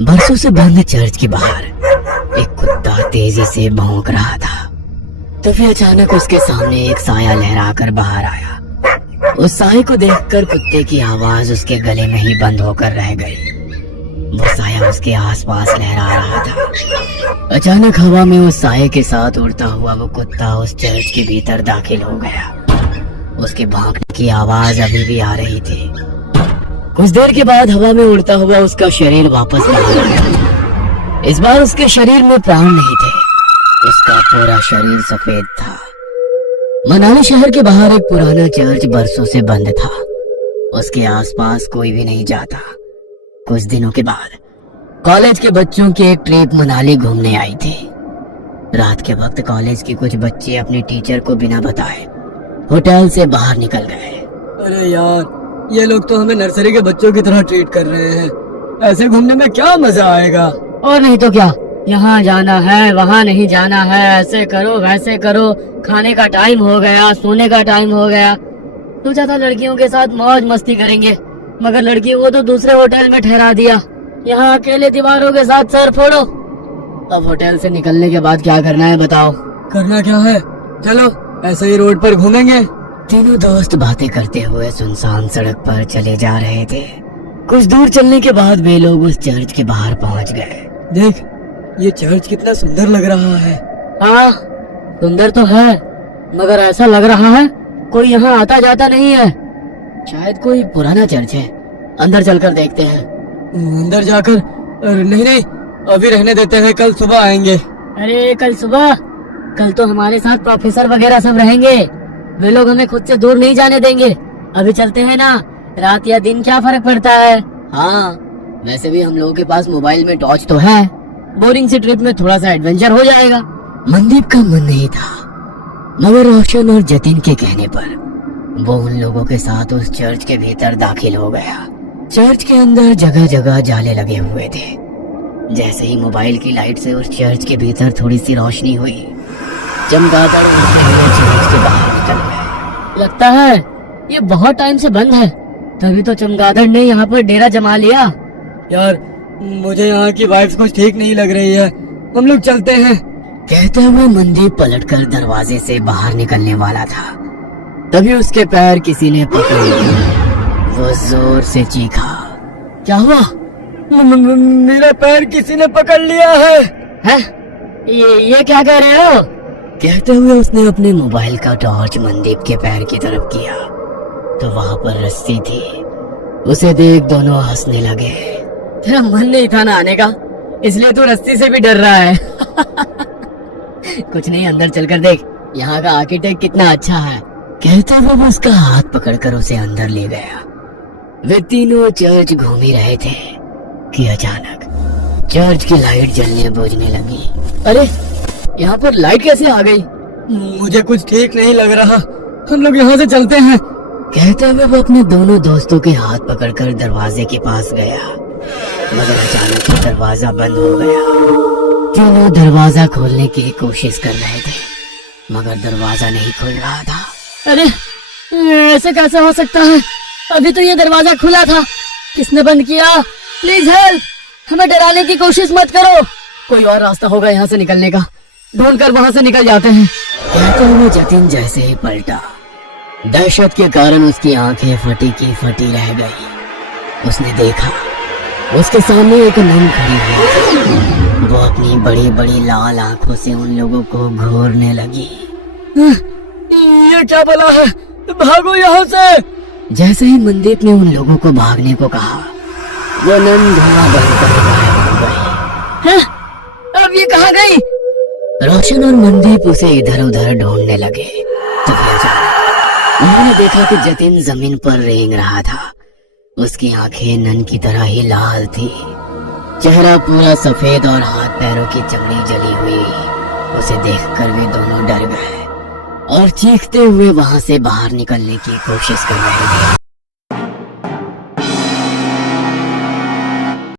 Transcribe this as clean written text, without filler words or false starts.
बरसों से बंद चर्च के बाहर एक कुत्ता तेजी से भौंक रहा था। तभी अचानक उसके सामने एक साया लहराकर बाहर आया। उस साये को देखकर कुत्ते की आवाज उसके गले में ही बंद होकर रह गई। वो साया उसके आसपास लहरा रहा था। अचानक हवा में उस साये के साथ उड़ता हुआ वो कुत्ता उस चर्च के भीतर दाखिल हो गया। उसके भौंकने की आवाज अभी भी आ रही थी। कुछ देर के बाद हवा में उड़ता हुआ उसका शरीर वापस बाहर आया। इस बार उसके शरीर में प्राण नहीं थे। उसका पूरा शरीर सफेद था। मनाली शहर के बाहर एक पुराना चर्च बरसों से बंद था। उसके आसपास कोई भी नहीं जाता। कुछ दिनों के बाद कॉलेज के बच्चों की एक ट्रिप मनाली घूमने आई थी। रात के वक्त कॉलेज के कुछ बच्चे अपने टीचर को बिना बताए होटल से बाहर निकल गए। अरे यार, ये लोग तो हमें नर्सरी के बच्चों की तरह ट्रीट कर रहे हैं। ऐसे घूमने में क्या मजा आएगा। और नहीं तो क्या, यहाँ जाना है वहाँ नहीं जाना है, ऐसे करो वैसे करो, खाने का टाइम हो गया, सोने का टाइम हो गया। सोचा था लड़कियों के साथ मौज मस्ती करेंगे, मगर लड़कियों को तो दूसरे होटल में ठहरा दिया। यहाँ अकेले दीवारों के साथ सर फोड़ो। अब होटल से निकलने के बाद क्या करना है बताओ। करना क्या है, चलो ऐसे ही रोड पर घूमेंगे। तीनों दोस्त बातें करते हुए सुनसान सड़क पर चले जा रहे थे। कुछ दूर चलने के बाद वे लोग उस चर्च के बाहर पहुंच गए। देख, ये चर्च कितना सुंदर लग रहा है। हाँ, सुंदर तो है, मगर ऐसा लग रहा है कोई यहाँ आता जाता नहीं है। शायद कोई पुराना चर्च है। अंदर चलकर देखते हैं। अंदर जाकर? नहीं, अभी रहने देते हैं, कल सुबह आएंगे। अरे कल सुबह? कल तो हमारे साथ प्रोफेसर वगैरह सब रहेंगे। वे लोग हमें खुद से दूर नहीं जाने देंगे। अभी चलते हैं ना, रात या दिन क्या फर्क पड़ता है। हाँ, वैसे भी हम लोगों के पास मोबाइल में टॉर्च तो है। बोरिंग सी ट्रिप में थोड़ा सा एडवेंचर हो जाएगा। मनदीप का मन नहीं था, मगर रोशन और जतिन के कहने पर वो उन लोगों के साथ उस चर्च के भीतर दाखिल हो गया। चर्च के अंदर जगह जगह जाले लगे हुए थे। जैसे ही मोबाइल की लाइट से उस चर्च के भीतर थोड़ी सी रोशनी हुई, चमगादड़ चर्च के बाहर निकल गए। लगता है ये बहुत टाइम से बंद है, तभी तो चमगादड़ ने यहाँ पर डेरा जमा लिया। यार, मुझे यहाँ की वाइब्स कुछ ठीक नहीं लग रही है, हम लोग चलते हैं। कहते हुए मनदीप पलटकर दरवाजे से बाहर निकलने वाला था, तभी उसके पैर किसी ने पकड़ लिया। वो जोर से चीखा। क्या हुआ? मेरा पैर किसी ने पकड़ लिया है। हैं? ये क्या कह रहे हो? कहते हुए उसने अपने मोबाइल का टॉर्च मनदीप के पैर की तरफ किया तो वहाँ पर रस्सी थी। उसे देख दोनों हंसने लगे। तेरा मन नहीं था ना आने का, इसलिए तू रस्सी से भी डर रहा है। कुछ नहीं, अंदर चलकर देख, यहाँ का आर्किटेक्ट कितना अच्छा है। कहते हुए वो उसका हाथ पकड़कर उसे अंदर ले गया। वे तीनों चर्च घूम ही रहे थे कि अचानक चर्च की लाइट जलने बुझने लगी। अरे, यहाँ पर लाइट कैसे आ गई? मुझे कुछ ठीक नहीं लग रहा, हम लोग यहाँ से चलते हैं। कहते हुए वो अपने दोनों दोस्तों के हाथ पकड़कर दरवाजे के पास गया, मगर अचानक ही दरवाजा बंद हो गया। तीनों दरवाजा खोलने की कोशिश कर रहे थे, मगर दरवाजा नहीं खुल रहा था। अरे, ऐसे कैसे हो सकता है? अभी तो ये दरवाजा खुला था, किसने बंद किया? प्लीज हेल्प, हमें डराने की कोशिश मत करो। कोई और रास्ता होगा यहाँ से निकलने का, ढूंढकर वहाँ से निकल जाते हैं। कहते हुए जतिन जैसे ही पलटा, दहशत के कारण उसकी आंखें फटी की फटी रह गई। उसने देखा उसके सामने एक नन खड़ी हुई। वो अपनी बड़ी बड़ी लाल आंखों से उन लोगों को घूरने लगी। ये क्या भला है, भागो यहाँ से। जैसे ही मनदीप ने उन लोगों को भागने को कहा, वो नन धुआं बंद कर गायब हो गई। अब ये कहाँ गई? रोशन और मनदीप उसे इधर उधर ढूंढने लगे। तभी अचानक उन्होंने देखा कि जतिन जमीन पर रेंग रहा था। उसकी आंखें नन की तरह ही लाल थी, चेहरा पूरा सफेद और हाथ पैरों की चमड़ी जली हुई। उसे देखकर वे दोनों डर गए और चीखते हुए वहां से बाहर निकलने की कोशिश कर रहे थे।